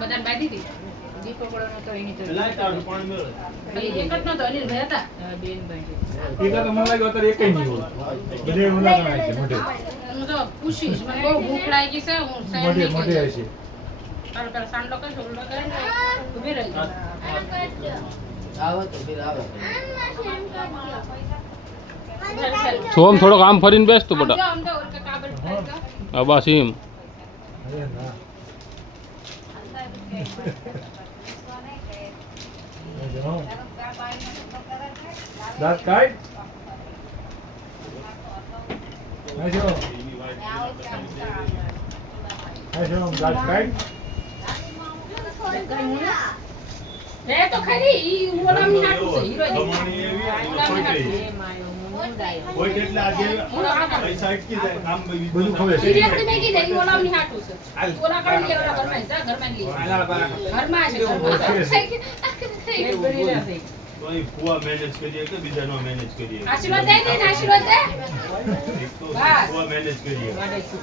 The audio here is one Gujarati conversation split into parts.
બધાને બાંધી દીધી. દીપો પડવાનો તો એની તો લાઈટ આડું પાણી મેળો. એક જ નતો અનિલ ભાઈ હતા. બેન બાંધી. એકા તો મને લાગ્યો અત્યારે એકય નહીં હોય. બધે ઓલા ગણાય છે મોઢે. હું તો પૂછીશ મને બહુ ભૂખ લાગી છે હું સાઈડ મોઢે નહીં મોઢે કરી. હશે. તારો પેલા સાંડલો કઈ છોકરો કરે ને ઊભી રહી જા. આવો તો ફિર આવો સોમ થોડોક આમ ફરીને બેસ તું બટા આમ તો ઓર કાબર ખાઈ કા. આ બસ એમ અરે ના. દાંત કાઢ. આજો. આજો દાંત કાઢ. રે તો ખરી ઈ ઓલામની હાટુ છે હીરો કમાણી એવી કોઈ કઈ. કોઈ કેટલા આજે પૈસા અટકી જાય કામ બધું ખબર છે. ઈ રેકડી મેગી દે ઈ ઓલામની હાટુ છે. ઓલા કણ લે ઓલા ઘરમાં જા ઘરમાં લે. ઘરમાં છે ઘરમાં. એક બની રહે. તો અહીં ફુવા મેનેજ કરીએ કે બીજા નો મેનેજ કરીએ. આશીર્વાદ દે દે આશીર્વાદ દે. એક તો બસ. ફુવા મેનેજ કરીએ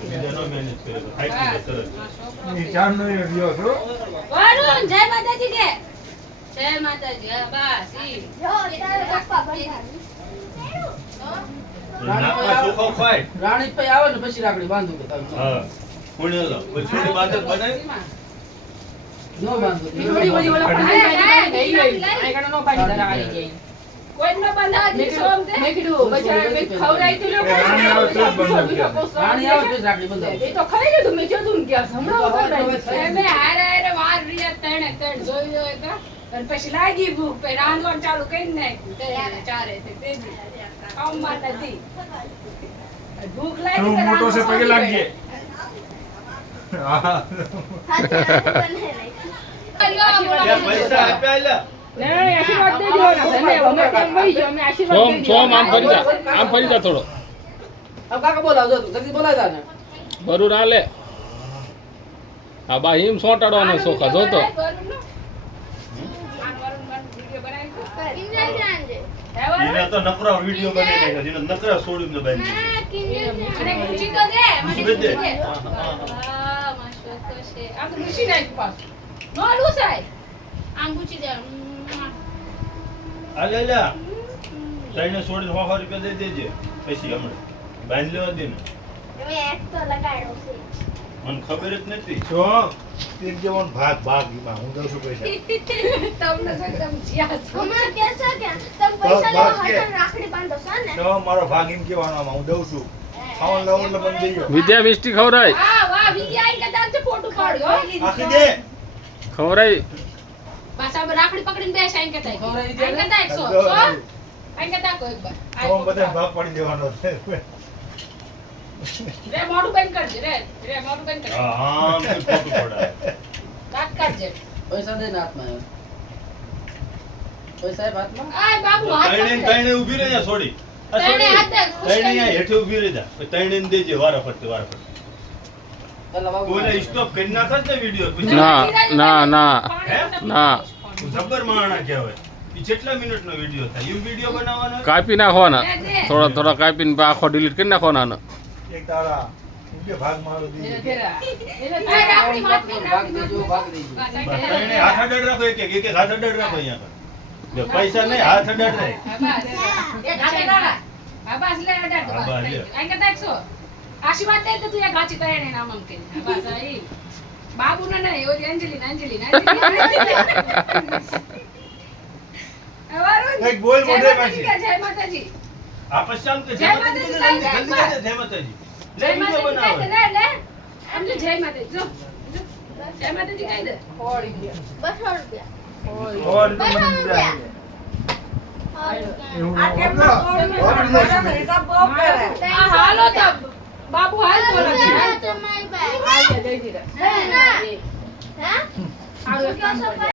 બીજા નો મેનેજ કરીએ તો થાકી જાય તરત. એ ચારનો એ રહ્યો છો. વરુણ જય માતાજી કે જય માતાજી હા બસ ઈ નાકમાં ચોખો ખાય. રાણી પઈ આવે ને પછી રાખડી બાંધું કે તમે હા કોણેલો કોઈ છોડી બાદ બનાવી નો બાંધું વીજળી વળી ઓલા પણ હાય ગઈ ગઈ આ કણ નો પાણી ધરા આવી ગઈ કોઈ ન બંધા દી સોમ દે મેં કીધું બચારા મેં ખવરાઈ તું લો રાણી આવે તો જ બંધ રાણી આવે તો જ રાખડી બાંધું એ તો ખાઈ લીધું મેં કીધું કે હમણાં ખવરાઈ મે હારે હારે વાર રિયા તણે તણ જોઈ જોઈ તો અને પછી લાગી ભૂખ પે રાંધવાનું ચાલુ કરી નાખ્યું તે ચારે તે કામ માં નથી ભૂખ લાગી તું મોટો છે પગે લાગજે. હા. ત્યાં પૈસા આપ્યા લ્યા. સોમ સોમ આમ ફરી જા થોડો अब काका बोलावજો તું જલ્દી બોલાવતા ને બરું ના લે આ બા હિમ સોટાડવાનો સોખા જોતો એને તો નકરા વિડિયો બનાવી નાખ્યો જેને નકરા છોડીને બાંધી અને ગુચી તો દે મને ગુચી દે. ગુચી દે હા માસ્ટર તો છે આ તો ગુચી નાખ પાસ નો લુસાય આમ ગુચી દે આ લે લ્યા તઈને છોડીને 100 રૂપિયા દઈ દેજે પછી હમણાં બાંધી લેવા દે ને મને ખબર જ નથી. જો એક જેવો ભાગ ઈમાં હું દઉં છું પૈસા. તમને સકદમ જ્યા છો તો મારો ભાગ એમ કહેવાનો આમાં હું દઉં છું. ખાવાનું લાવું એટલે મને દઈ ગયો. વિદ્યા મિષ્ટી ખવરાય વાહ વાહ વિદ્યા આઈ કદાચ તો ફોટો પાડ્યો આખી દે. ખવરાય પાછા રાખડી પકડીને બેસ આઈ કદાચ ખવડાવી દે ને. આઈ કદાચ 100 આઈ કદાચ કોઈ એક તો બધા ભાગ પાડી દેવાનો છે. રે મોઢું બંધ કરજે રે મોઢું બંધ કરજે હા હા મને ખોટું પડાય. દાંત કાઢજે પૈસા દે ને હાથમાં હવે. પૈસા હાથમાં આય બાબુ હાથ તઈને પકડ. તઈને ઊભી રહી જા છોડી. આ તઈને છોડી. હાથ દે, ખુશ તઈને કરી. અહીંયા હેઠે ઊભી રહી જા. તઈને ને દેજે વારા ફરતે. પેલા બાબુ કોઈને સ્ટોપ કરી નાખત ને વિડિયો પછી ના, ના, ના. પાણી ના. જબ્બર માણા કહેવાય. ઈ કેટલા મિનિટનો વિડિયો થાય? ઈ વિડિયો બનાવવાનો હોય? કાપી નાખવાના થોડા થોડા કાપીને આખો ડિલીટ કરી નાખવાના આને. એક તારા એમ કે ભાગ મારો એને દીધો. ફેરા આય રાખડી માથે ભાગ દેજો ભાગ દેજો બસ, બસ, તઈને હાથ અડાડ રાખો એક હાથ અડાડ રાખો અહીંયા પર. જો પૈસા નહીં હાથ અડાડ રાખ. બસ. એક હાથે દાડા. હા, બસ લે અડાડ દો, હા, બસ. બસ, લે. આઈ કદાચ 100 આશીર્વાદ દે તો તું એક ગાચી તૈયાર નામ આમ કે બસ આઈ બાબુ ના નહીં ઓલી અંજલિ એક બોલ મોઢે પાછી. જય માતાજી આ પશ્ચામ કે જય માતાજી, જય માતાજી જય માતાજી. લે જય વિડિયો માતાજી બનાવો. કહી દે, લે આમ જો જય માતાજી જો જય માતાજી કહી દે ખોડી દે ઓર તો મને દીધા. એવું આ હાલો તો બાબુ હાલ બોલો તમારી બાઈ હાલ જય ધીરે હે હાલો કામ કરજે